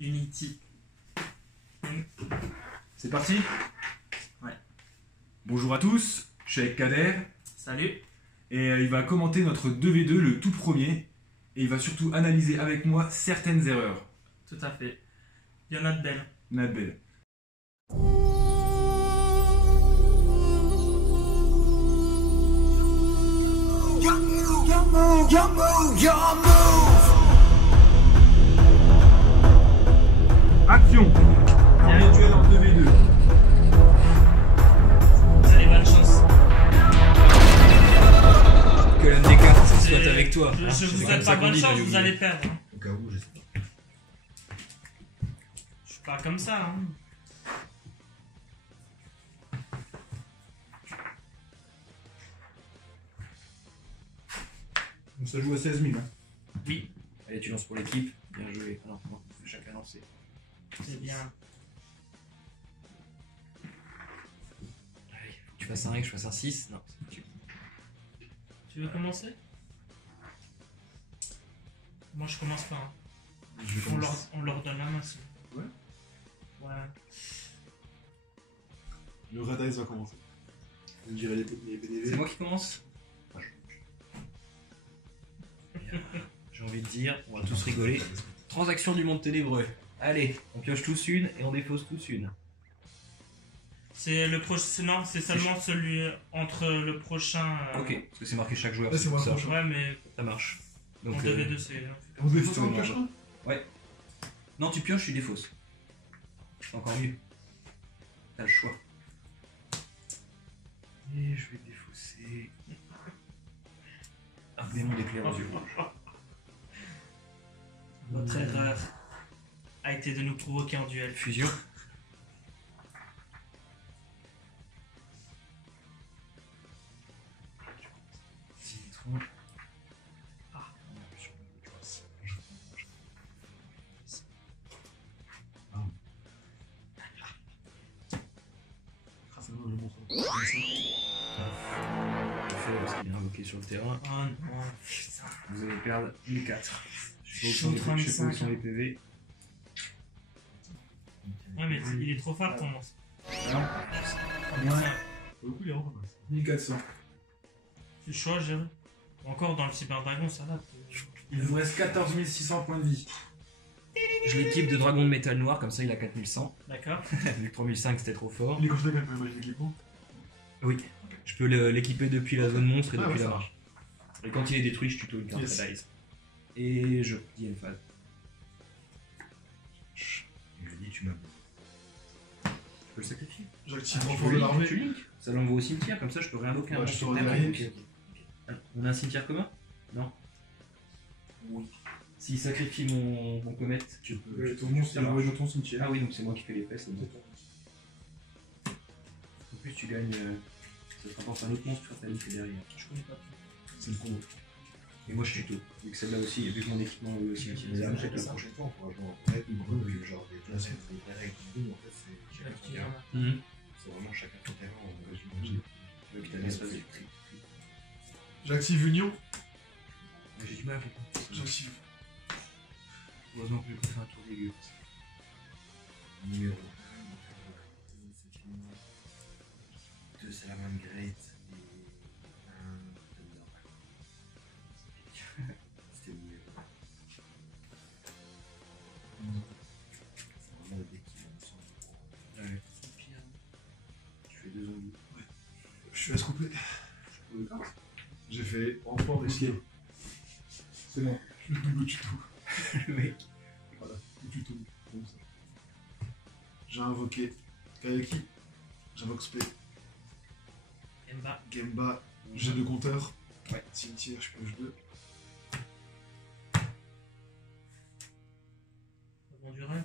Unity. C'est parti? Ouais. Bonjour à tous, je suis avec Kader Salut. et il va commenter notre 2v2, le tout premier, et il va surtout analyser avec moi certaines erreurs. Tout à fait. Il y en a de belles. Nadbel. Action! Premier duel en 2v2. Allez, bonne chance. Que l'un des quatre soit avec toi. Je hein. C'est vous comme souhaite ça pas qu'on bonne dit, chance, Mario vous Guillaume. allez perdre. hein. Au cas où, je sais pas. Je suis pas comme ça. Hein. Donc ça joue à 16 000. Hein. Oui, Allez, tu lances pour l'équipe. Bien joué. Ah non, non, chacun lancer. c'est bien. Allez, faut que tu fasses un règle, je fasse un 6. Non, c'est tu. Tu veux commencer? Moi, je commence pas. hein. On leur donne la main. sinon. Ouais. Ouais. Le Red Eyes va commencer. On dirait les BDV. C'est moi qui commence. J'ai envie de dire, on va tous rigoler. Transaction du monde ténébreux. Allez, on pioche tous une et on défausse tous une. C'est le prochain. Non, c'est seulement celui entre le prochain. Ok, parce que c'est marqué chaque joueur. Ouais, c'est pour moi ça. le prochain. Ouais, mais Ça marche. en Donc, 2v2, c'est. On défonce tout le un monde. piochera. non, tu pioches, tu défausses. C'est encore mieux. T'as le choix. Et je vais défausser. Un démon d'éclair aux yeux. Votre erreur a été de nous provoquer en duel. Fusion. Citron. Grâce à moi, je montre. Parfait, parce qu'il est invoqué sur le terrain. Oh non, putain. Vous allez perdre les 4. Je Je suis au 35. sont les PV. Ouais, mais il est trop fort ton monstre. Non. Ouais. Pour le coup, il est vraiment pas mal. 1400. Tu choix, Géry. Encore dans le Cyber Dragon, ça va. Il nous reste 14 600 points de vie. Je l'équipe de dragon de métal noir, comme ça il a 4100. D'accord. Vu que 3005 c'était trop fort. Il est considéré comme un magique équipement. Oui. Je peux l'équiper depuis la zone monstre et Ah, depuis ouais, la ça marche. Et quand il est détruit, je tuto une carte Yes. Red Eyes. Et je dis une phase. Je dis, tu m'as. Je peux le sacrifier. J'active Tu l'enfant de link, l'armée. tu link. Ça l'envoie au cimetière, comme ça je peux réinvoquer un Ouais, je monstre te terre. redis rien. Ok, ok. On a un cimetière commun? Non. Oui. S'il sacrifie mon comète, Tu peux. Ton monstre, il Ça est envoyé marche. dans ton cimetière. Ah oui, donc c'est moi qui fais les fesses. donc. En plus, tu gagnes. Ça te rapporte un autre monstre sur ta liste derrière. Je connais pas. C'est le combo. Et moi, je tuto. Vu que celle-là aussi, vu que mon équipement est aussi Mais utilisé. la prochaine fois, on pourra jouer en net ou que genre des classes des règles du coup, en fait, c'est chacun son terrain. Mhm. C'est vraiment chacun son terrain en résumé. Tu veux que t'as l'espace du tri. J'active Union. Mais j'ai du mal avec ça. J'active. Heureusement que je peux faire un tour dégueu. Numéro 1, c'est fini. 2, c'est la main de Great. Et 1, Thunder. C'était le numéro 1. C'est vraiment le deck qui va me Ouais. Tu fais 2 zombies. Je suis à se couper. J'ai fait renfort des ciels. C'est bon. Le double tuto. Le mec. Voilà, le tuto. Comme ça. J'ai invoqué Kayaki. J'invoque Spé. Emba. Gemba. J'ai 2 compteurs. Ouais. Cimetière, je pioche 2. Bon du rêve.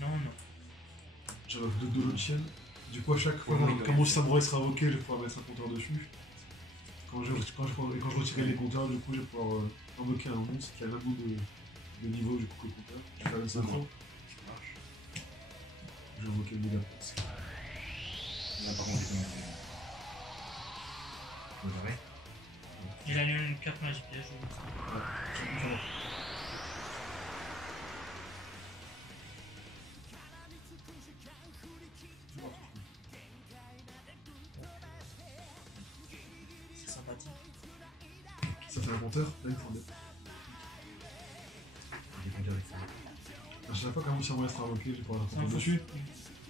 Non, non. J'invoque 2 Dolothian. Du coup, à chaque fois, Ouais, oui, quand mon samouraï sera invoqué, je vais pouvoir mettre un compteur dessus. Quand je retirerai les compteurs, du coup, je vais pouvoir invoquer un monstre qui a le même de niveau du coup que le compteur. Je vais faire une synchro. Ça marche. Je vais invoquer le méga. Là, par contre, j'ai pareil. Il a une carte magique, il a joué. C'est sympathique. Ça fait un compteur, là il faut en mettre. J'ai compté avec ça. Je sais pas comment si on reste bloqué, j'ai pas un C'est un compteur faux dessus.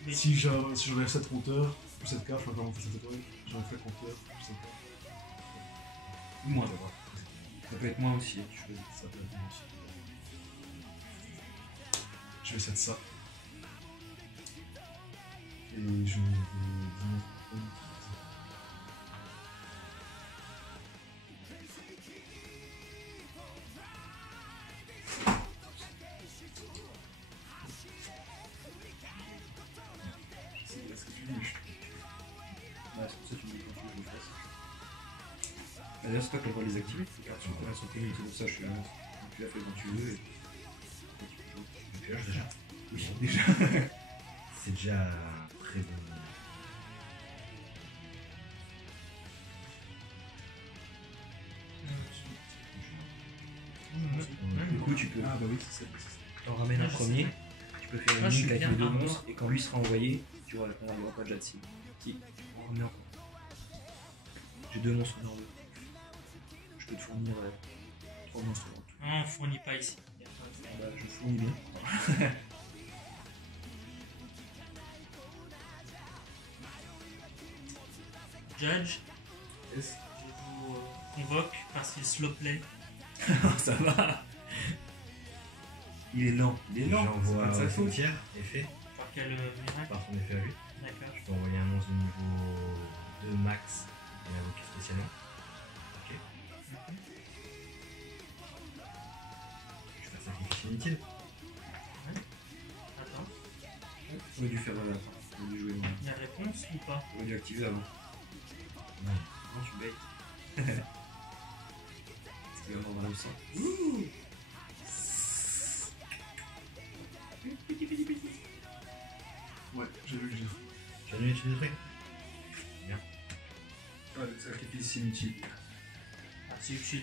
Mais Si j'enlève 7 compteurs, plus cette carte, je peux encore faire cette étoile. J'enlève 4 compteurs, plus cette carte. Ou moins. Ça peut être moins aussi, tu choisis. Ça peut être bien aussi. Je vais set ça. Et je vais dire. Est-ce que tu dis Ouais, c'est pour ça que tu me dis quand tu veux que je le fasse. D'ailleurs, c'est toi qui vas les activer, les cartes sur elles sont communes, c'est pour ça que je te la montre. Donc, tu la fais quand tu veux et. Tu pioches déjà. Oui, déjà. C'est déjà très bon. Du coup, tu peux. Ah bah oui, c'est ça. T'en ramènes un je sais premier, pas. tu peux faire Ah, une je ligne suis avec bien les deux armé. monstres, et quand lui sera envoyé, tu vois, on n'aura pas déjà de cible. Si, on remet encore. J'ai 2 monstres dans le. Je peux te fournir 3 monstres en tout. non, on fournit pas ici. Bah, je fournis bien. Judge, Yes. je vous convoque parce qu'il slow play. Ça va. Il est lent. Il est lent. J'envoie c'est pas de sa au faute. cimetière, effet, Par quel miracle? par son effet à lui. D'accord. Je peux envoyer un monstre de niveau 2 max et l'invoquer spécialement. Ok. Je fais un sacrifice inutile. Attends, On aurait dû faire la fin. On aurait dû jouer loin. il y a réponse ou pas? On aurait dû activer avant. Non. Non, tu baites. Est-ce qu'il va m'en avoir le sang? Ouais, j'ai vu le gif. Tu as donné des trucs. Ouais, le sacrifice inutile. Ah, c'est utile.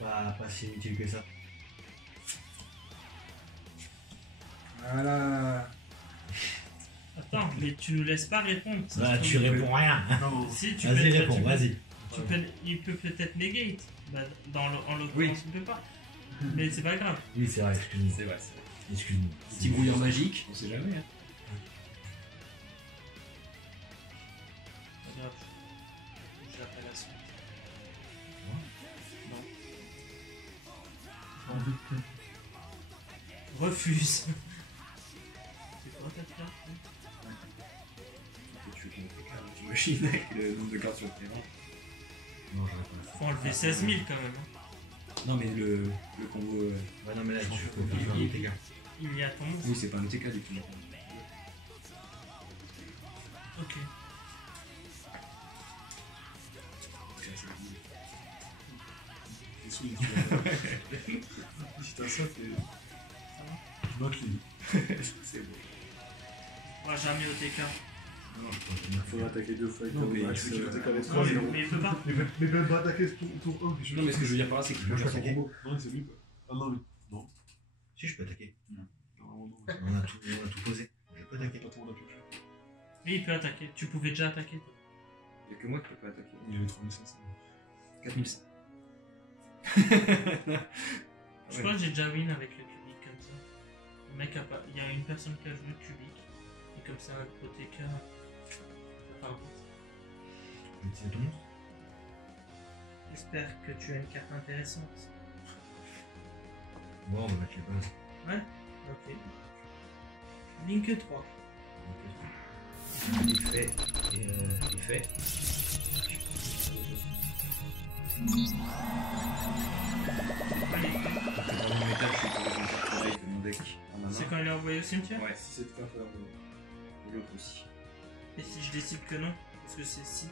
Pas si inutile que ça. Voilà. Attends, mais tu nous laisses pas répondre. ça Bah, se tu trouve. réponds rien. Non, Si, tu Vas-y, peux, réponds, vas-y. il peut peut-être negate. Bah, en l'occurrence, Oui. il peut pas. Mais c'est pas grave. Oui, c'est vrai, excuse-moi. C'est vrai. Excuse-moi. Petit brouillard magique, on sait jamais. Hein. Regarde. Je l'appelle la suite. Non. Refuse. C'est quoi ta carte? Tu veux qu'on cartes, t'imagines avec le nombre de cartes sur le terrain. Non, j'aurais pas. Faut enlever 16 000 quand même. hein. Non, mais le combo. Ouais, non, mais là, Je tu m'en peux fous. pas faire des dégâts. Il y a ton monstre. Oui, c'est pas un OTK du coup. Ok. t'es saoulé, tu vois. Si t'as ça, t'es. Je bloque les. C'est bon. Moi jamais au TK. Non, je peux pas. Faudra attaquer 2 fois avec Non, le mais max. tu veux attaquer que- avec Non, 3 mais il peut pas. Mais même pas attaquer tour 1. Non, mais ce que je veux dire par là, c'est que tu Moi, peux je peux faire son attaquer. combo. Non, c'est lui. Ah non, mais. Si, je peux attaquer. Non, non. On a tout posé. Je peux attaquer. Pas tout le monde a pioché. Oui, il peut attaquer. Tu pouvais déjà attaquer. Toi. Il y a que moi qui peux pas attaquer. Il avait 3500. 4100. Je crois que j'ai déjà win avec le cubique comme ça. Le mec a pas. Il y a une personne qui a joué le cubique. Et comme ça, au TK. Ça part vite. Je vais utiliser ton monstre. J'espère que tu as une carte intéressante. Bon, on va mettre les bases. Ok. Link 3. Il fait. Et il fait. Allez. Dans mon métal, je suis pour les travail de mon deck en main. C'est quand il est envoyé au cimetière? Ouais, Si cette carte là. et l'autre aussi. Et si je décide que non? Parce que c'est si.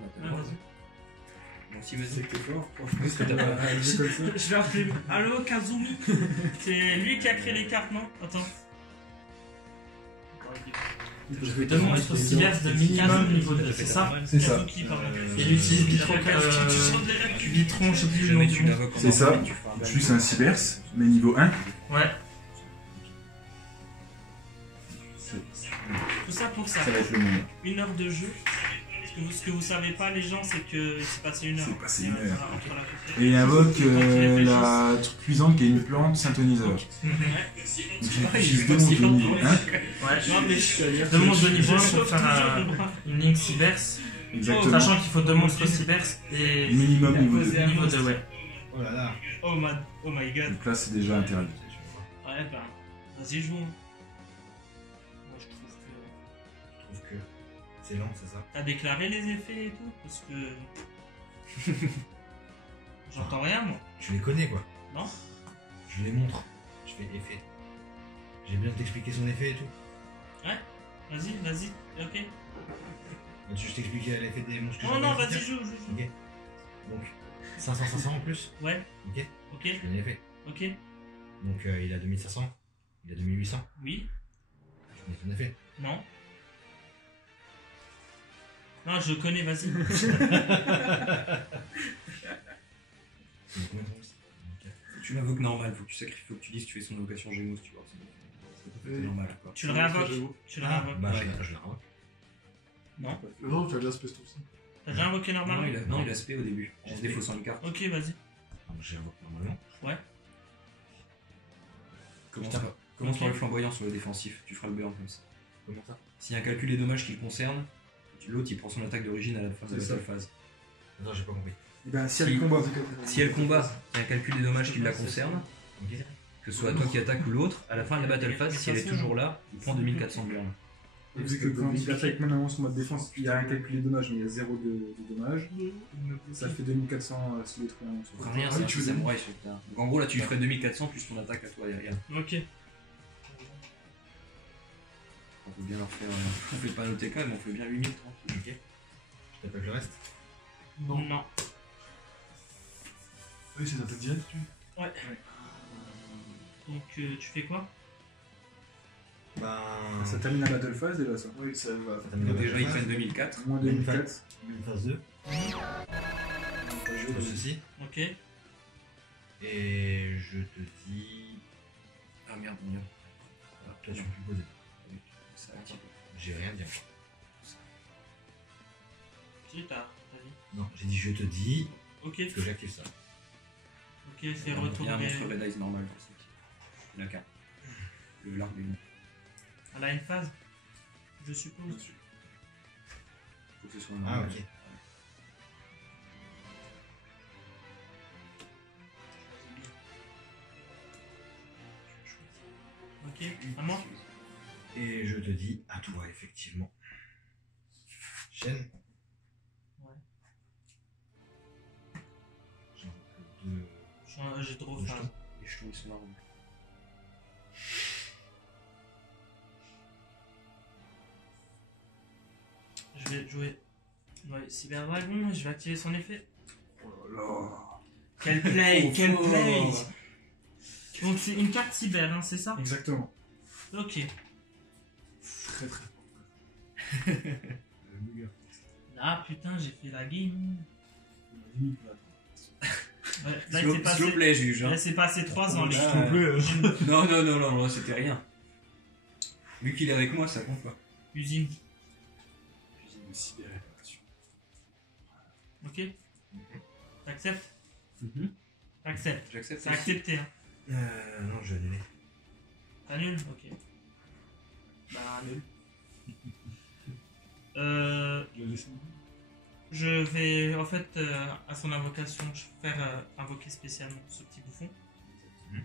On a pas Ah, le droit. vas-y. Bon, si, vas-y. C'est que t'es fort, franchement. Parce que t'as pas- Je vais appeler. Allô, Kazumi? C'est lui qui a créé les cartes, non? Attends. Je vais Deux monstres cyberses de minimum niveau 2, c'est ça? C'est ça. Kazuki, pardon. Et Il utilise Bitron, Bitron, je sais plus le nom du monstre. C'est ça. Juste un cyberse, mais niveau 1. Ouais, C'est- tout ça pour ça. Ça va être le moment. 1 heure de jeu. Ce que vous savez pas, les gens, c'est qu'il s'est passé 1 heure. C'est passé 1 heure. Entre la Et il invoque la truc cuisante qui est une plante synthoniseur. Donc j'utilise deux monstres de niveau 1. Ouais, deux monstres de niveau 1 pour faire une ligne cyberse. Exactement. Sachant qu'il faut deux monstres cyberse et Minimum niveau 2. niveau 2, ouais. Oh là là. Oh my god. Donc là c'est déjà interdit. Ouais, bah, vas-y, joue. Moi, je trouve que. Je trouve que c'est lent, c'est ça. T'as déclaré les effets et tout? Parce que. J'entends rien, moi. Tu les connais quoi. Non? Je les montre. Je fais effet. J'ai bien t'expliquer son effet et tout. Vas-y, ok. Tu veux t'expliquer l'effet des monstres que Non, j'ai non, envoyés vas-y, faire joue. Ok. Donc 500 en plus. Ouais, Ok. ok, Je connais l'effet. ok. Donc il a 2500. Il a 2800. Oui, Je connais ton effet. non. Non, je connais, vas-y. C'est combien de monstres Ok. Tu l'invoques normal, faut que tu sacrifies, faut que tu dises que tu fais son invocation Gémos, tu vois. C'est normal quoi. Tu le réinvoques. Tu le Ah, réinvoques. bah Ouais. je la revois. Non. Non, tu as déjà Space aussi. T'as déjà invoqué Non, normalement? il a spé au début, en se défaussant une carte. Ok, vas-y. Donc je la revois normalement. Commence par le flamboyant sur le défensif, tu feras le burn comme ça. Comment ça? S'il y a un calcul des dommages qui le concerne, l'autre il prend son attaque d'origine à la fin de la C'est ça. battle phase. Attends, j'ai pas compris. Et ben si Si- elle combat. Si elle combat, il y a un calcul des dommages qui la concerne, Ok. que ce soit toi qui attaque ou l'autre, à la fin de la battle phase, si elle est toujours là, il prend 2400 de burn. Vu que quand il attaque même avant son mode défense, il y a un calcul des dommages, mais il y a 0 de dommages. Ça fait 2400 si les trucs Donc rien, c'est un petit samouraï sur le terrain. Donc en gros là tu ferais 2400 plus ton attaque à toi derrière. Ok. On peut bien leur faire. On fait pas noter quand même, on fait bien 8000 tranquille. Ok. Je t'appelle le reste. Non. Non. Oui, c'est attaque directe, tu Donc, tu fais quoi? Ben. Ça termine la battle phase et là ça. Oui, ça va. Ça termine Donc la déjà battle ils phase. prennent 2004. Moins 2004. Une phase 2. Je fais ceci. Ok. Et je te dis. Ah merde, merde. Toi, tu peux plus poser. Ça attire. J'ai rien dit. Si, t'as dit. Non, j'ai dit je te dis Ok, que j'active ça. ok, fais Il y a un retourner monstre Red Eyes normal. La carte. Le l'arc des loups. à la end phase, je suppose. Faut que ce soit un Ah, normal. ok. Ok, à moi? Et je te dis à toi, effectivement. Chaîne. Ouais. J'en veux que deux. J'ai trop Deux faim. jetons. Les jetons ils sont marrants. Je vais jouer. Ouais, Cyber Dragon, je vais activer son effet. Oh là là. Quel play, quel fort. play! Donc c'est une carte cyber, hein, c'est ça? Exactement. Ok. Très très fort. Le gars. Ah putain, j'ai fait la game. Limite, là. Ouais, là, il Slow s'est passé, slow play juge. Hein. là, c'est passé 3 ans, les S'il gars. te plaît. Non, c'était rien. Vu qu'il est avec moi, ça compte pas. Usine. Usine de cyber-réparation. Ok? T'acceptes? T'acceptes. J'accepte. C'est aussi. accepté, hein. Non, je vais annuler. T'annules? Ok. Bah, annule. Je l'ai laissé. Je vais, en fait, à son invocation, je vais faire invoquer spécialement ce petit bouffon. Mhm.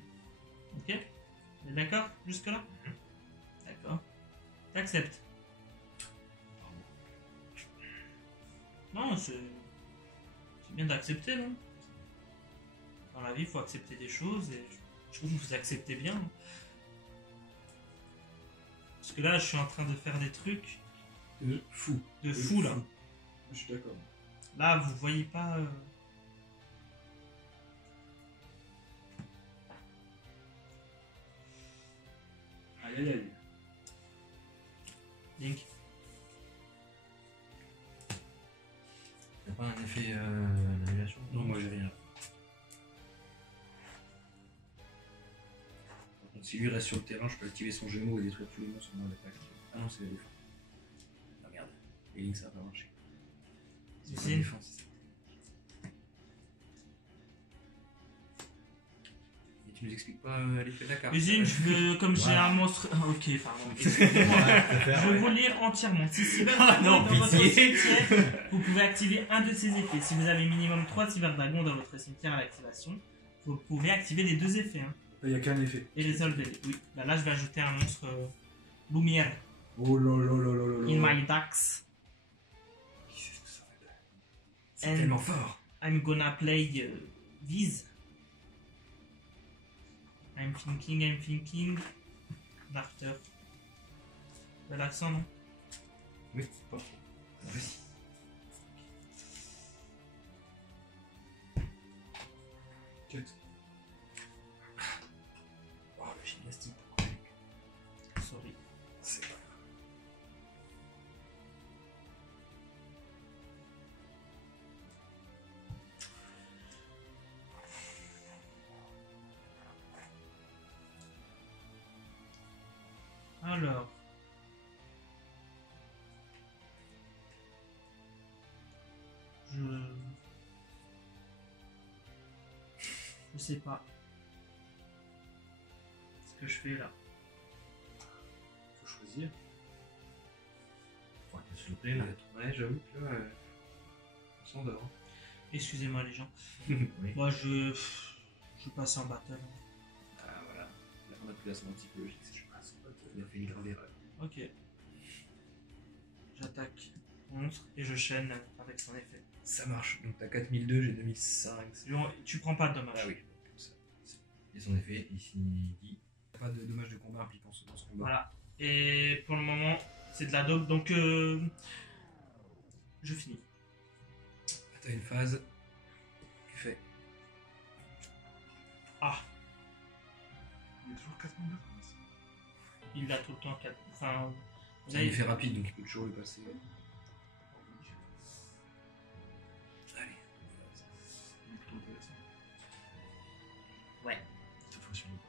Ok? On est d'accord jusque-là? D'accord. T'acceptes? Non, c'est bien d'accepter, non? Dans la vie, il faut accepter des choses et je trouve que vous acceptez bien. Parce que là, je suis en train de faire des trucs Fou. de fou, là. Je suis d'accord. Là, vous voyez pas. Aïe aïe aïe. Link. Y'a pas un effet d'annulation? Non, moi j'ai rien. Par contre, si lui reste sur le terrain, je peux activer son Gémeaux et détruire tous les monstres dans l'attaque. Ah non, c'est la défense. Ah merde. Et Link, ça va pas marcher. C'est pas la défense, c'est ça. Et tu nous expliques pas l'effet de la carte? Usine, je veux, comme j'ai Voilà. un monstre. Ok, pardon. Excusez-moi. Je vais vous lire entièrement. Si Cyberdragon non, est dans votre pitié. cimetière, vous pouvez activer un de ses effets. Si vous avez minimum 3 Cyberdragons dans votre cimetière à l'activation, vous pouvez activer les 2 effets. Hein, Il n'y a qu'un effet. et résolvez-les. Oui. Bah là, je vais ajouter un monstre Lumière Oh là là là là là in là. my decks. Qui sait ce que ça va être? C'est And tellement fort! I'm gonna play Viz. I'm thinking. After. Bel accent, non? Oui, pas trop. Vas-y. Oh, le gymnastique. Sorry. C'est pas grave. Alors. Je sais pas. Ce que je fais là. Faut choisir. Faut arrêter de se le plaît, là. Ouais, j'avoue que là, on s'endort. Excusez-moi les gens. Oui. Moi je passe en battle. Ah voilà, là on a plus la semence psychologique, c'est je passe. Il a fait une grave erreur. Ok. J'attaque monstre et je chaîne avec son effet. Ça marche, donc t'as 4002, j'ai 2005. Tu prends pas de dommage. Ah oui, comme ça. Et son effet, ici, il dit. Pas de dommages de combat impliquant dans ce combat. Voilà. Et pour le moment, c'est de la dope, donc je finis. T'as une phase. Tu fais. Ah, Il est toujours 4000 mètres. il a tout le temps 4. Enfin, vous C'est un avez effet rapide, donc il peut toujours le passer. Allez. Il est plutôt intéressant. Ouais. Cette fois-ci, on va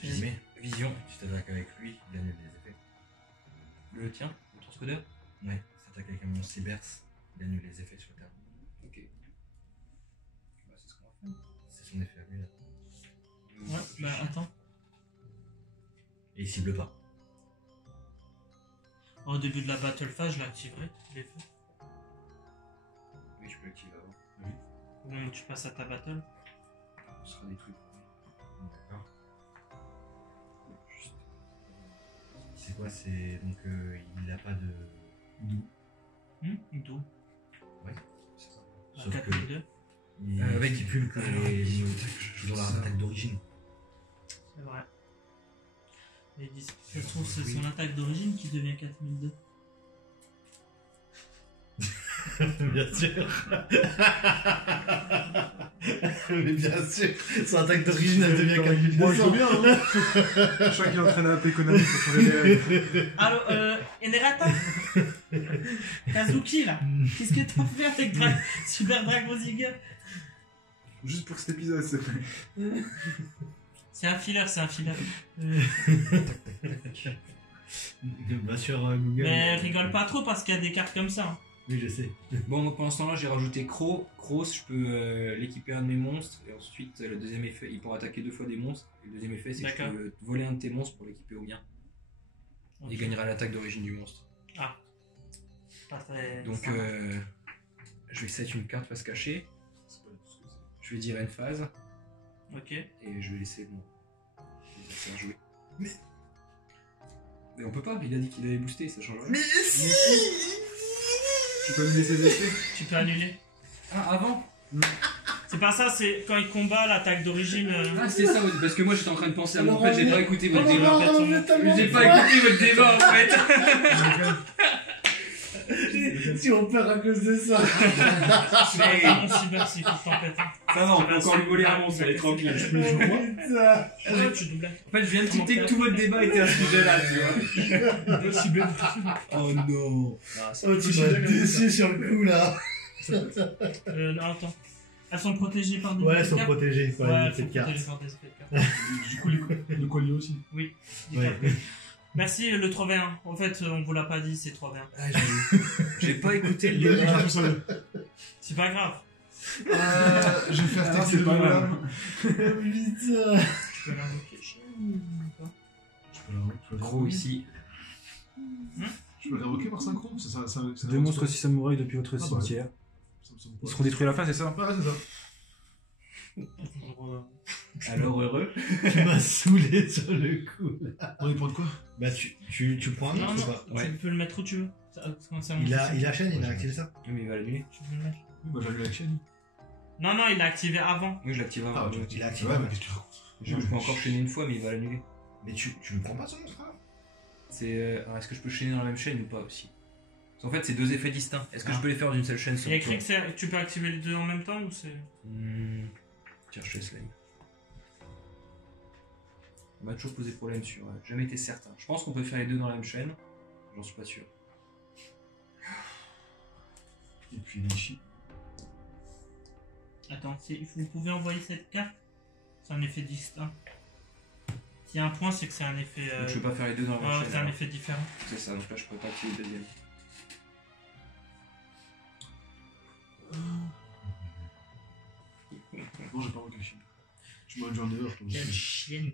Je mets vision. Si t'attaques avec lui, il annule les effets. Le tien, le transcodeur. Ouais. Si t'attaques avec un monstre cyberse, il annule les effets sur le terrain. Ok. Bah, c'est ce qu'on va faire. C'est son effet à lui là. Ouais, bah attends. Et il cible pas. Au début de la battle phase, je l'activerai, l'effet. Oui, je peux l'activer avant. Au moment où tu passes à ta battle. Ce sera des trucs. D'accord. Juste. C'est quoi? C'est. Donc il a pas de. Doux. D'où C'est ça. À Sauf 4002. Il Avec- stipule que les je ils ont leur ça. attaque d'origine. C'est vrai. Mais ça se trouve, c'est son attaque d'origine qui devient 4002. Bien sûr. Mais bien sûr, son attaque d'origine elle devient Moi je veux 4200. bien, hein. Je crois qu'il est en train d'appeler Konami pour changer les règles. Allo, Enerata Kazuki là. Qu'est-ce que t'as fait avec Super Dragon Ziga? Juste pour cet épisode, s'il te plaît. C'est un filler, c'est un filler. Bien sûr, Google. Mais rigole pas trop parce qu'il y a des cartes comme ça. Hein. Oui, je sais. Bon, moi, pendant ce temps-là, j'ai rajouté Crow. Crow, je peux l'équiper à un de mes monstres. Et ensuite, le deuxième effet, il pourra attaquer 2 fois des monstres. Et le deuxième effet, c'est que je D'accord. peux voler un de tes monstres pour l'équiper au mien. Ok. Et gagnera l'attaque d'origine du monstre. Ah. Pas très. Donc, ça marche. je vais set une carte face cachée. C'est pas tout ce que c'est. Je vais dire une phase. Ok. Et je vais laisser mon adversaire jouer. Mais on peut pas, il a dit qu'il avait boosté, ça change rien. Mais si. Tu peux annuler ses effets. Tu peux annuler. Ah, avant C'est pas ça, c'est quand il combat l'attaque d'origine. Ah, c'était ça, parce que moi j'étais en train de penser à moi. En Alors, fait, j'ai on pas est- écouté votre alors, débat. on est tellement J'ai pas fort. écouté votre débat en fait. Si on perd à cause de ça. Mais mon cyber, c'est faut t'empêter. Ça va, on peut encore lui voler un monstre, elle est tranquille. Putain. Ouais, tu doubles. En fait, je viens de tilter que tout votre débat était à ce sujet-là, tu vois. Oh non. Oh, tu m'as déçu sur le coup là. Non, attends. Elles sont protégées par des Ouais, effets elles sont de carte. protégées par Ouais, les elles effets sont de cartes. protégées par des effets de carte. Du coup, le collier aussi. Oui. Ouais. Merci, le 3v1. En fait, on vous l'a pas dit, c'est 3v1. Ah, j'ai pas écouté le Il est débat. tout seul. C'est pas grave. Je vais faire Ah, tester c'est le pas voilà. mal. Putain. Tu peux l'invoquer chez nous ou pas? Je peux Gros ici. Je peux l'invoquer par synchro. C'est Deux monstres 6 samouraïs depuis votre Ah, bah. cimetière. Ça me Ils seront détruits à la fin, c'est ça? Ouais, c'est ça. Toujours, Alors heureux. Tu m'as saoulé sur le coup. On dépend de quoi? Bah, tu prends un Non, monstre ou non, pas Ouais. tu peux le mettre où tu veux. Ça Il a chaîne, il a activé ça. Mais il va l'annuler. Tu peux le mettre. Oui, bah j'allume la chaîne. Non, non, il l'a activé avant. Moi je l'active avant. Ah, ouais. Il a activé. Ouais, mais qu'est-ce que tu racontes? Je peux encore chaîner une fois, mais il va l'annuler. Mais tu le prends pas ce monstre là? C'est. Alors, est-ce que je peux chaîner dans la même chaîne ou pas aussi? Parce qu'en fait, c'est deux effets distincts. Est-ce que je peux les faire d'une seule chaîne Il y a écrit que tu peux activer les deux en même temps ou c'est. Tiens, je te laisse là. On m'a toujours posé problème sur. Jamais été certain. Je pense qu'on peut faire les deux dans la même chaîne. J'en suis pas sûr. Et puis Nishi. Attends, vous pouvez envoyer cette carte. C'est un effet distinct. S'il y a un point, c'est que c'est un effet. Donc je peux pas faire les deux dans la même Ouais, chaîne. c'est un alors. effet différent. C'est ça, donc là je peux pas activer le deuxième. Non, j'ai pas invoqué le chien. Tu m'as induit en erreur, toi Quelle aussi. chienne.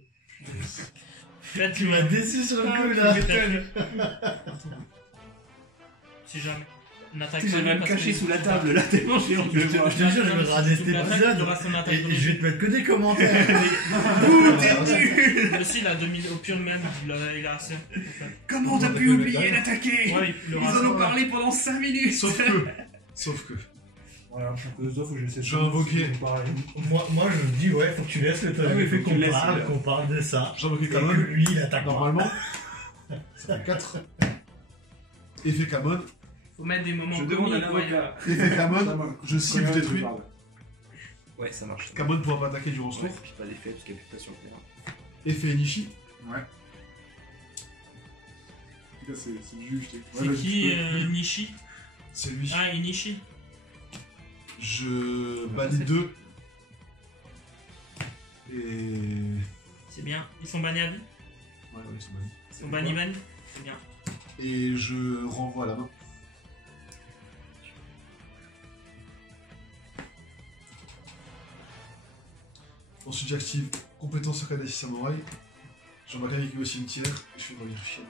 Là, Tu m'as déçu sur le coup là. Si jamais. On attaque J'ai pas même parce caché que- sous la table là, tellement j'ai honte de voir. Je te jure, je vais regarder cet Il épisode aura son attaque et de je vais te mettre que des commentaires. Tout est nul. Mais si, il a 2000 au pur même, il a assez. En fait. Comment t'as pu oublier d'attaquer? Ouais, il Ils aura en ont ça. parlé pendant 5 minutes. Sauf que. Voilà, un peu de faut que je laisse Je vais invoquer. Moi je me dis, ouais, faut que tu laisses le temps. Ah oui, Il faut fait que tu le laisses, là. qu'on parle de ça. J'ai invoqué Et que Kamon. lui il attaque Normalement, ça fait 4. Effet Kamon. Faut mettre des moments Je demande un comiques, ouais. avocat. Effet Kamon. Je cible, je détruis. Ouais, ça marche. Kamon ne pourra pas attaquer durant ce Ouais, tour. puis pas d'effet parce qu'il n'y a plus de place sur le terrain. Effet Nishi. Ouais. En tout cas, c'est le juge. C'est qui Nishi? C'est lui. Ah, Inishi. Je bannis 2. Et. C'est bien. Ils sont bannis à vie? Ouais, ils sont bannis. Ils sont bannis. C'est bien. Et je renvoie à la main. Ensuite, j'active compétence Akadashi Samurai. J'envoie Kaneki au cimetière et je fais revenir Chien.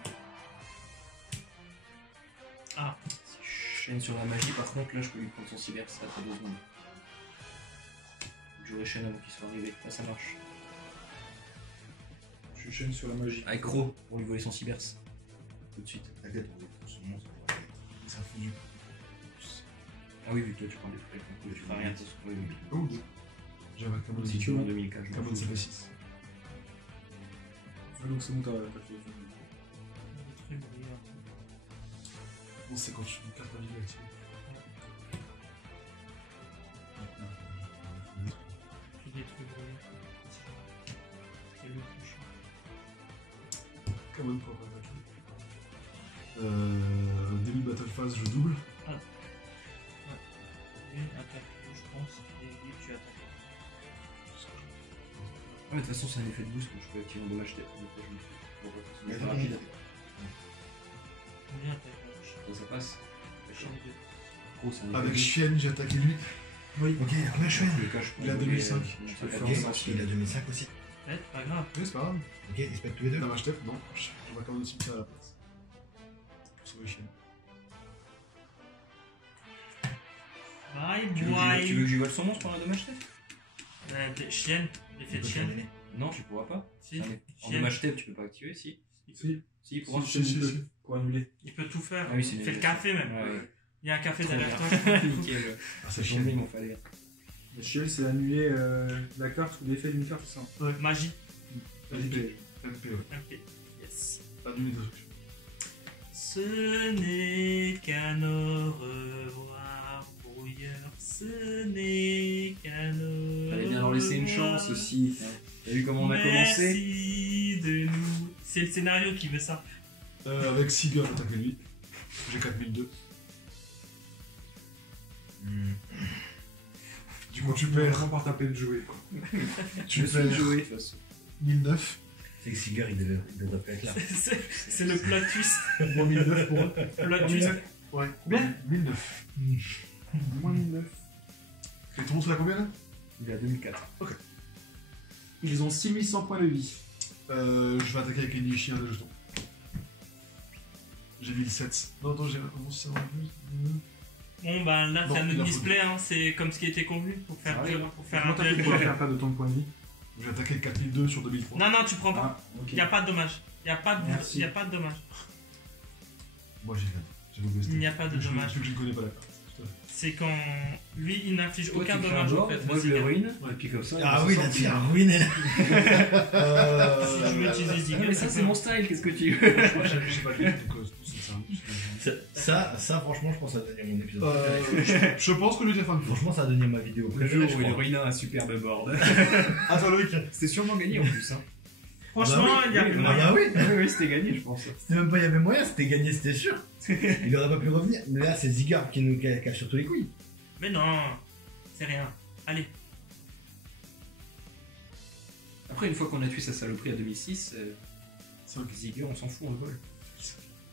Si je chaîne sur la magie, par contre, là je peux lui prendre son cyber, ça après 2 secondes. Je chaîne avant qu'il soit arrivé. Là ça marche. Je chaîne sur la magie. Avec Gros pour lui voler son cyber. Tout de suite. T'inquiète, on est pour ce monstre. Ça fout du. Ah oui, vu que toi tu prends des frais, donc tu feras rien de toute façon. Oui, oui. Oh, deux. J'avais un Kamon Si tu veux en 2000K, je m'en Kamon, ça fous. fait 6. Ouais, donc c'est bon, t'as fait. Bon, c'est quand je suis une carte à vie activée. J'ai des trucs brûlés. C'est le couche. Kamon pour pas attaquer. Début de battle phase, je double. Lui attaque, je pense, et lui tu attaques. Ah, mais de toute façon, c'est un effet de boost, donc je peux activer un dommage tête. Donc là, je me fais. Bon, bah, c'est Mais rapide. Lui attaque. Ça passe. Je sais pas. Gros, c'est un effet Avec de boost. Chien, j'ai attaqué lui. Ok, il a combien de Dans chouettes? tous les cas, je peux Il a voler, 2005. je peux peux faire faire ça. ça. Il a 2005 aussi. Peut-être, pas grave. Oui, c'est pas grave. Ok, ils se mettent tous les deux. Dommage tête, non. Je vois quand même le cimetière à la place. Pour sauver Chien. Bye Tu veux bye. que j'y vole son monstre pendant la dommage tête? Chienne, l'effet de chienne. Non, tu pourras pas. Si. En Chienne. dommage tête, tu peux pas activer, si. Si, Si, il pourra. Si. pour annuler. Il peut tout faire. Ah oui, c'est Il fait le café même. Ouais. Il y a un café Trop derrière bien. toi. Nickel. Ah, c'est J'ai Chien. tombé, il m'en fallait. Le shield, c'est annuler la carte ou l'effet d'une carte, c'est ça. Magie. MP, ouais. MP. Yes. Pas de destruction. Ce n'est qu'un au revoir. Ce n'est qu'un autre. Fallait bien leur laisser une chance aussi. T'as vu comment on a commencé? Merci de nous. C'est le scénario qui veut ça. Avec Seagull, attaque lui. J'ai 4002. Du coup, tu perds. Vraiment par taper de jouer, quoi. Tu Je suis perds joué de toute façon. 1009. C'est que Cigar, il devrait pas être là. C'est le plot twist. Moins 1009 pour eux. Plot twist. Ouais. Combien 1009. Moins 1009. Et ton monstre, il a combien là? Il est à 2004. Ils ont 6100 points de vie. Je vais attaquer avec Enishi, un des jetons. J'ai 1007. Non, attends, j'ai un monstre, c'est un plus. Bon, bah là, Non, c'est un il autre a display, hein. C'est comme ce qui était convenu pour faire, Ah ouais. pour faire Comment un t'as fait duel. pour faire pas de ton point de vie? J'ai attaqué 4002 sur 2003. Non, non, tu prends pas. Ah, ok. Y a pas de dommage. Y a pas de, Merci. y a pas de dommage. Moi, j'ai gagné. J'ai doublé Il n'y a pas de dommage. Je ne connais pas la carte. C'est quand lui, il n'inflige Toi, aucun tu fais un dommage en bord, fait. moi je Vas-y, le ruine, Ouais. et puis comme ça. Ah on oui, s'en là, sort tu l'as bien. ruiné là. Si je veux utiliser Ah, Ziggy, mais ça, c'est mon style, qu'est-ce que tu veux? Je sais pas le donc c'est ça. Ça, franchement, je pense à devenir mon épisode. Je pense que je vais faire une fois. Franchement, ça va devenir ma vidéo Le préférée, jour je où il crois. ruina un superbe board. Attends, Loïc. C'était sûrement gagné en plus. Hein. Franchement, Ah bah oui, il y a oui, plus Ah moyen. bah oui, Oui, c'était gagné, je pense. c'était même pas, il y avait moyen, c'était gagné, c'était sûr. Il aurait pas pu revenir. Mais là, c'est Zigar qui nous cache surtout les couilles. Mais non, c'est rien. Allez. Après, une fois qu'on a tué sa saloperie à 2006, 5. Zigger, on s'en fout, on le vole.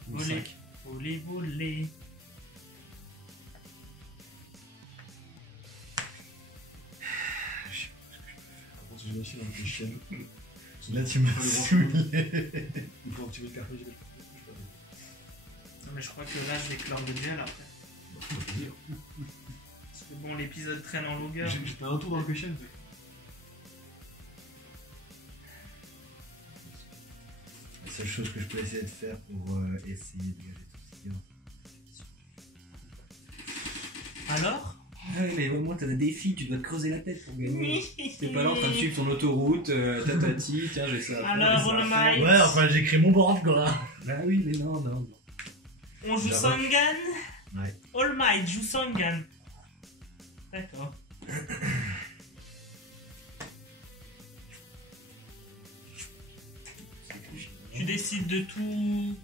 Ou Voler. 5. Voler, voler. Quand j'ai machine avec les chiennes. Là, tu m'as saoulé. Il faut activer le carte magique. Non, mais je crois que là, je déclare le duel après. Parce que bon, l'épisode traîne en longueur. J'étais un tour dans le chienne. La seule chose que je peux essayer de faire pour essayer de gager tout ça. Alors Ouais, mais au moins t'as des défis, tu dois te creuser la tête pour gagner. T'es pas là en train de suivre ton autoroute, tatati, tiens j'ai ça. à faire, Alors, j'ai ça à on faire. le Ouais, enfin, j'écris mon board quoi. Bah oui, mais non, non, non. On joue J'avoue. Sangan. Ouais. All Might joue Sangan. D'accord. Tu décides de tout.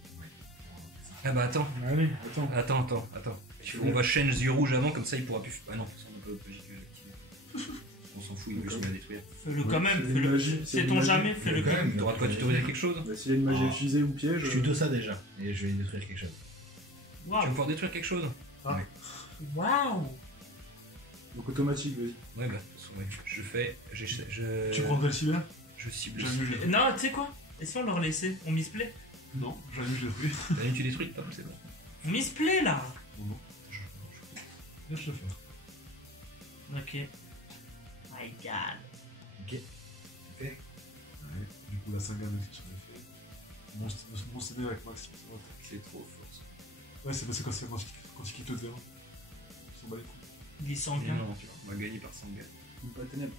Ah bah attends, Allez, attends. attends. On va change yeux rouge avant, comme ça il pourra plus. Ah non, ça on peut pas activer. On s'en fout, il veut juste me la détruire. Fais-le quand même. C'est une Fais-le. magie, c'est C'est une ton magie. jamais. Fais-le quand même. T'auras pas tutorisé quelque chose? Bah, s'il y a une magie fusée ou piège. Je suis de ça déjà. Et je vais détruire quelque chose. Tu vas Waouh. pouvoir détruire quelque chose? Waouh. Donc automatique, vas-y. Ouais, bah, de toute façon, ouais, je fais. Tu prendrais le cible? Je cible. J'annule, je Non, tu sais quoi? Et si on leur laissait? On misplay? Non, j'annule, je détruis. T'as tu détruis? Top, c'est bon. On misplay là. Non, laisse le faire. Ok. My god. Du coup, la 5 gamme sur l'effet. Mon CD avec Max, C'est trop fort. ouais, c'est parce que quand il quitte le terrain, ils s'en bat les couilles. 10 Ça. Sangan. Non, tu vois, on va gagner par Sangan. Pas ténèbres.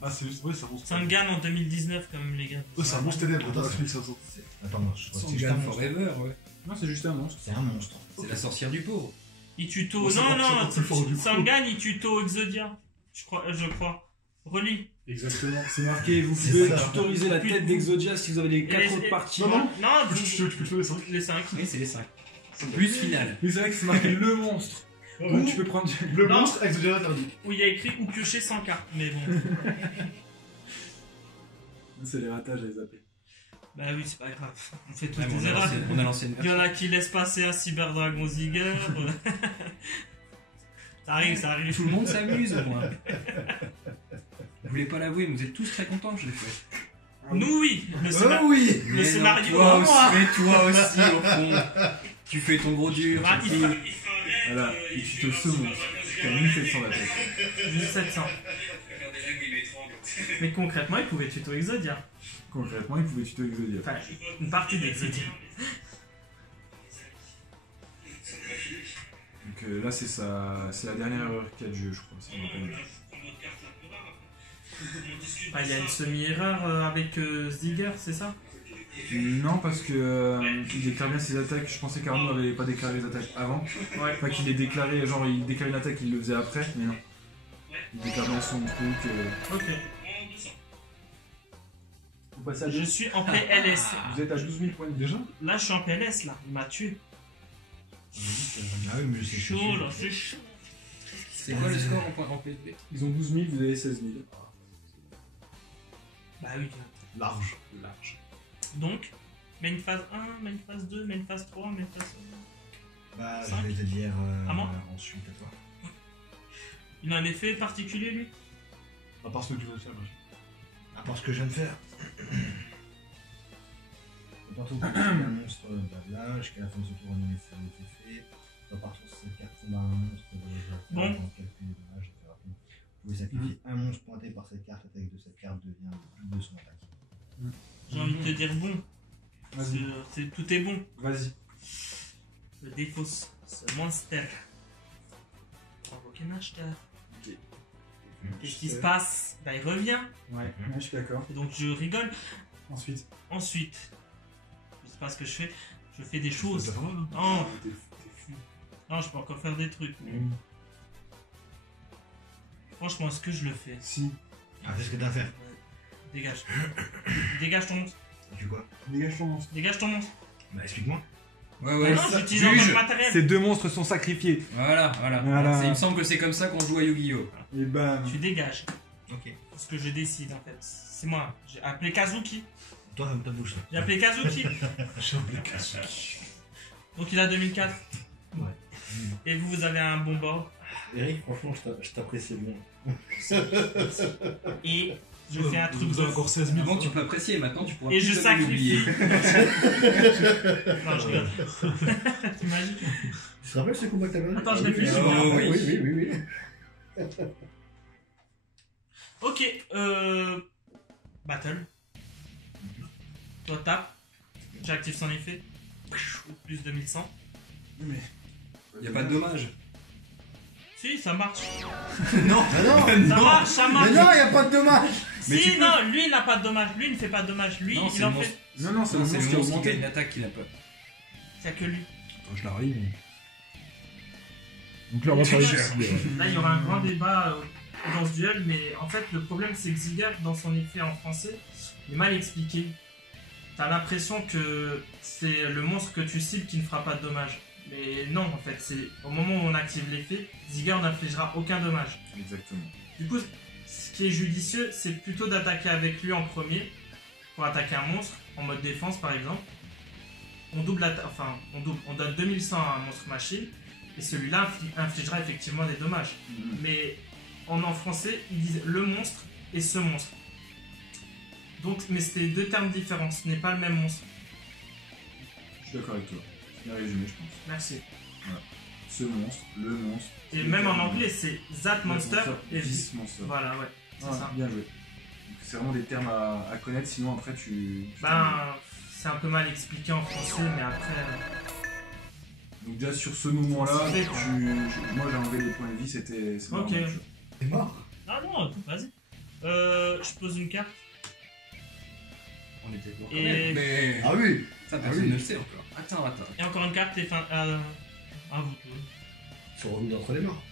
Ah, c'est juste, ouais, c'est un monstre. Sangan en 2019 quand même les gars. C'est un monstre ténèbre, Attends, dans la c'est- fille 500. Attends, non, c'est juste Sangan un monstre. Forever, ouais. Non, c'est juste un monstre. C'est un monstre. C'est la sorcière du pauvre. Il tuto. Bon, c'est non, encore- c'est non, encore plus fort, du coup. Sangan il tuto Exodia. Je crois. Relis. Exactement. C'est marqué, vous C'est pouvez ça. tutoriser la tête d'Exodia si vous avez les 4 Et- autres parties. Non, non. Non, Tu peux tuer les 5. les 5. Oui, c'est les 5. Plus finale. Mais c'est vrai que c'est marqué le monstre. Donc tu peux prendre du... Le Non. monstre Exodia interdit. Où il y a écrit ou piocher 100 cartes. Mais bon. C'est les ratages à les zapper. Bah oui, c'est pas grave. On fait tous Ouais, mais des erreurs. on a lancé une Il y en a qui laissent passer un Cyber Dragon Zigger. Ça arrive, ça arrive. Tout le monde s'amuse au moins. Vous voulez pas l'avouer, mais vous êtes tous très contents que je l'ai fait. Nous, oui. Le Oh scénario. oui. Le scénario, toi aussi, moi. mais toi aussi au fond. Tu fais ton gros dur. Ah, tu il peux- faut. Voilà, il tuto ce monstre. Qui a 1700 la tête. 1700. Mais concrètement, il pouvait tuto Exodia. Concrètement, il pouvait tuto Exodia. Enfin, une partie d'Exodia. Donc là, c'est la dernière erreur qu'il y a de jeu, je crois. Si je me rappelle bien. Ah, il y a une semi-erreur avec Zigger, c'est ça? Non, parce que il déclare bien ses attaques. Je pensais qu'Arnaud n'avait pas déclaré les attaques avant. Ouais. Pas qu'il les déclaré, genre il déclare une attaque, il le faisait après, mais non. Il déclare bien son truc. Ok. Vous passez à Je suis en PLS. Vous êtes à 12 000 points de déjà. Là, je suis en PLS, là. Il m'a tué. Ah oui, mais je sais que Chaud, là, c'est chaud. C'est quoi le score en PSP? Ils ont 12 000, vous avez 16 000. Bah oui. Large. Donc, main phase 1, main phase 2, main phase 3, main phase... Bah, Cinq. je vais te dire À moi ensuite à toi. Il a un effet particulier, lui? À part ce que tu veux faire, machin. À part ce que je viens de faire. Partout quand tu fais un monstre, blabla, jusqu'à la fin de ce tour, on met ses effets. Soit partout sur cette carte, on a un monstre de Bon. calculer les dommages, c'est rapide. Vous pouvez sacrifier un monstre pointé par cette carte, l'attaque de cette carte devient le double de son attaque. J'ai envie de te dire bon. Vas-y. Tout est bon. Vas-y. Le défausse ce monster. Provoquer un acheteur. Qu'est-ce qui se passe? Bah, il revient. Ouais, je suis d'accord. Et donc, je rigole. Ensuite. Ensuite, je sais pas ce que je fais. Je fais des choses. Ça fait mal, hein. Non, T'es fou. non, je peux encore faire des trucs. mais Franchement, est-ce que je le fais? Si. Ah, fais ce que t'as à faire. Dégage. Dégage ton monstre. Tu quoi? Dégage ton monstre. Dégage ton monstre. Bah, explique-moi. Ouais, Ah ouais. non, j'utilise encore le matériel. Ces deux monstres sont sacrifiés. Voilà. Voilà. Il me semble que c'est comme ça qu'on joue à Yu-Gi-Oh! Et bam. Tu dégages. Ok. Ce que je décide en fait. C'est moi. J'ai appelé Kazuki. Toi, ta bouche. J'ai appelé Kazuki. J'ai appelé Kazuki. Donc il a 2004. Ouais. Et vous avez un bon board. Eric, franchement, je t'apprécie bien. Et je fais un truc Vous avez de... encore 16 000. Avant tu peux apprécier, maintenant tu pourras Et plus je jamais sacrifie. l'oublier. Non, je rigole. T'imagines? Tu te rappelles ce combat que t'avais donné? Attends, je réfléchis. Oh, oui. oui. Ok, Battle. Toi tape. J'active son effet. Plus 2100. Mais. Y a pas de dommage. Si, ça marche. Non, Ah non! Ça marche, ça marche. Mais non, y a pas de dommage! mais tu Si, non, lui il n'a pas de dommage. Lui il ne fait pas de dommage. Lui Non, c'est il en le fait. monstre. Non, non, c'est le c'est monstre le qui a monstre qui augmenté. gagne l'attaque qu'il a pas. Il n'y a que lui. Attends, je l'arrive. Donc là, on va parler. Là il y aura un grand débat dans ce duel. Mais en fait, le problème c'est que Ziggler, dans son effet en français, il est mal expliqué. T'as l'impression que c'est le monstre que tu cibles qui ne fera pas de dommage. Mais non, en fait, c'est au moment où on active l'effet, Ziggler n'infligera aucun dommage. Exactement. Du coup, ce qui est judicieux, c'est plutôt d'attaquer avec lui en premier pour attaquer un monstre en mode défense par exemple. On double, on donne 2100 à un monstre machine et celui-là infligera effectivement des dommages. Mais en français, ils disent le monstre et ce monstre. Donc, mais c'était deux termes différents, ce n'est pas le même monstre. Je suis d'accord avec toi. C'est bien résumé, je pense. Merci. Ce monstre, le monstre. Et même en anglais, c'est That Monster et This Monster. Voilà, ouais, c'est Ah, ça. bien joué. Donc, c'est vraiment des termes à connaître, sinon après tu. Ben, c'est un peu mal expliqué en français, mais après. Donc déjà sur ce moment-là, C'est fait, moi j'ai enlevé les points de vie, c'était. Ok. vraiment chaud. T'es mort? Ah non, vas-y. Je pose une carte. On était bon quand Et- même. Mais Ah oui! ça personne ne le sait encore. Attends. Et encore une carte et fin. À vous tous. Ils sont revenus d'entre les morts.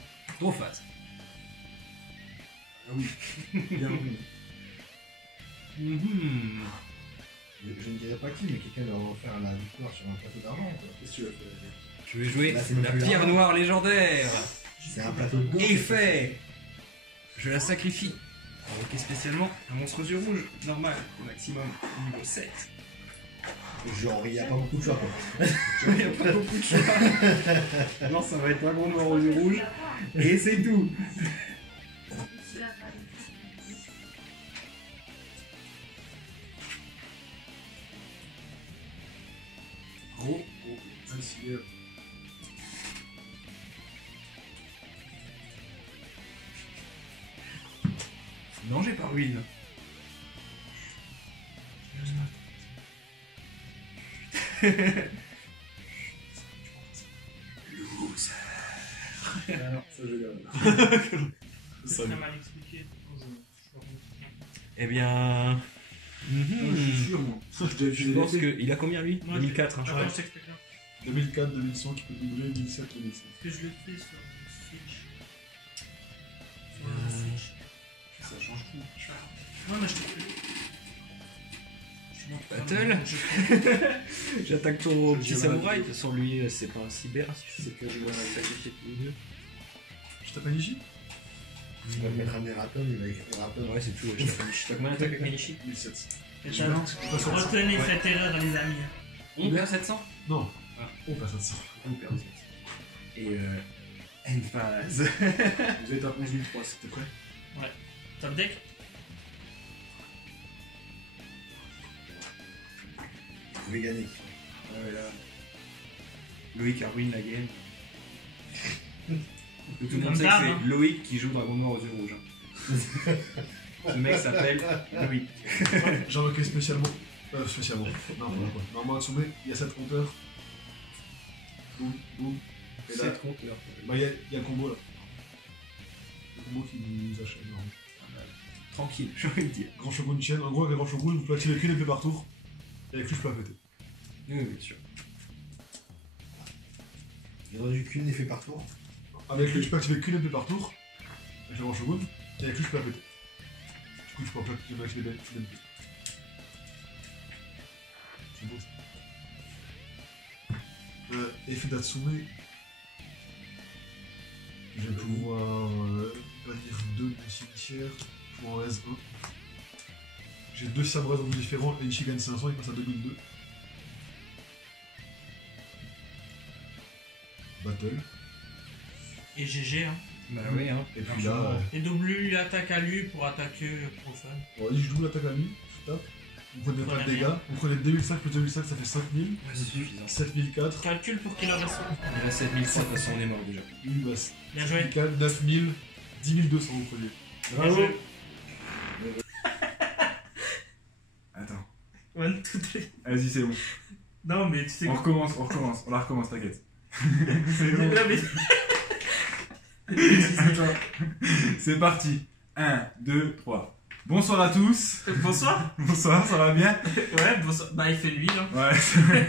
Trop phase. Ah oui. Bien joué. Je ne dirais pas qui, mais quelqu'un leur a offert la victoire sur un plateau d'argent. quoi. Qu'est-ce que tu as fait? Je vais jouer Là, c'est la plus pierre l'argent. noire légendaire. C'est un plateau de gold. Effet. Je la sacrifie. Invoquer spécialement un monstre yeux rouge normal au maximum niveau 7. Genre, il n'y a pas beaucoup de choix. quoi. Il n'y a pas beaucoup de choix. Non, ça va être un gros noir aux yeux rouges. Et c'est tout. Gros. Ainsi, Non, j'ai pas ruine. Ah non, ça je l'ai. C'est très mal expliqué. Eh bien, Je suis sûr, moi. Je pense qu'il a combien lui? Moi, 2004, hein, je Attends, crois. je t'explique. Là. 2004, 2100 qui peut doubler, 2007, 2005. Est-ce que je le fais sur le Switch? Sur le Switch. Ça change tout. Ouais, mais je t'explique. Je suis mort. Battle. J'attaque ton petit samouraï. Sans lui, c'est pas un cyber, c'est que je dois sacrifier tous les deux. Je tape un Nishi On va mettre un Eraton, il va écrire Eraton. Ouais, c'est tout. Je tape combien d'attaques avec Kenichi? 2007. Retenez cette erreur, les amis. On perd 700. Non. Ah. On passe à ça. On perd 700. Et Endphase. Vous êtes à 11 003, t'es prêt? Top deck. Vous pouvez gagner. Ouais, là. Loïc a ruiné la game. Tout le monde Comme sait que d'hab, c'est hein. Loïc qui joue Dragon Noir aux yeux rouges. Hein. Ce mec s'appelle Loïc. J'en recueille spécialement. Spécialement. Non, pas quoi. Normalement, à Tsumé, il y a 7 compteurs. Boum, boum. Et là, 7 compteurs. bah, il y a le combo là. Le combo qui nous achète. normalement. Tranquille, j'ai envie de dire. Grand Shogun Chien. En gros, avec le Grand Shogun, vous pouvez activer qu'une épée par tour. Et avec lui, je peux la péter. Oui, bien sûr. Il aurait dû qu'une effet par tour. Avec lui, je peux activer qu'une épée par tour. Avec le Grand Shogun. Et avec lui, je peux la péter. Du coup, je peux activer une épée. C'est beau ça. Effet d'Atsume. Je vais pouvoir bannir 2 de mon cimetière. Je m'en reste 1. J'ai 2 sabres dans différents. Et Ichi gagne 500, il passe à 2002. Battle. Et GG, hein. Bah oui, hein. Et puis là, Et double l'attaque à lui pour attaquer pour fun. je double l'attaque à lui. Je tape. Vous prenez pas de Prenez dégâts. rien. Vous prenez 2005 plus 2005, ça fait 5000. Ouais, c'est suffisant. 7004. Calcul pour qu'il en reste. Il a 7100, de toute façon on est mort déjà. Lui, bah, Bien joué. 9000. 10 200 vous prenez. Bien joué. Attends. 1, 2, 3. Vas-y, c'est bon. Non, mais tu sais On quoi. recommence. On la recommence, t'inquiète. C'est bon. Non, mais. Attends. C'est parti. 1, 2, 3. Bonsoir à tous. Bonsoir. Bonsoir, ça va bien? Ouais, bonsoir. Bah, il fait nuit, là. Ouais, c'est vrai.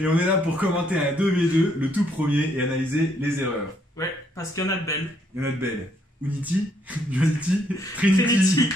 Et on est là pour commenter un 2v2, le tout premier, et analyser les erreurs. Ouais, parce qu'il y en a de belles. Il y en a de belles. Unity, Unity, Trinity. Trinity.